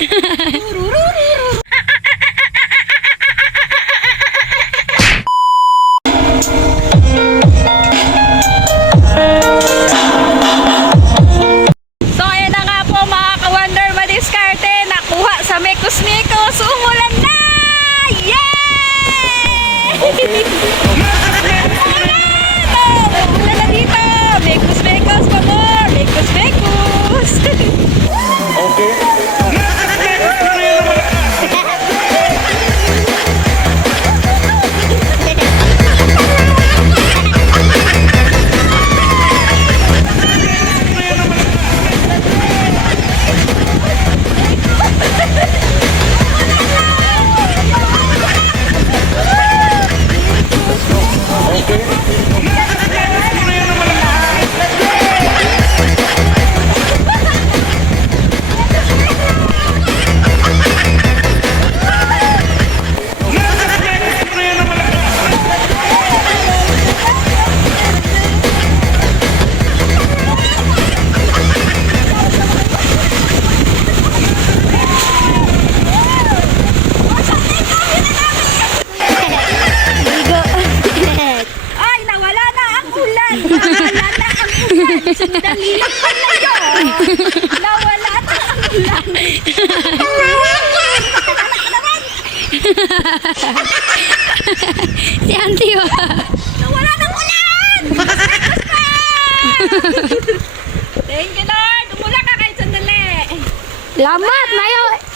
So ayan na nga po mga ka-wonder madiskarte, nakuha sa Mekos-Mekos, umulan na! Yay! Umulan na dito! Mekos-Mekos pa more! Mekos-Mekos! Ay, nawala na ang ulan! Nawala na ang ulan! Sandali lang pala yun! Nawala na ang ulan! Si Auntie ba? Nawala ng ulan! Thank you, Lord! Umulan ka kahit sandali! Lamat, Mayo!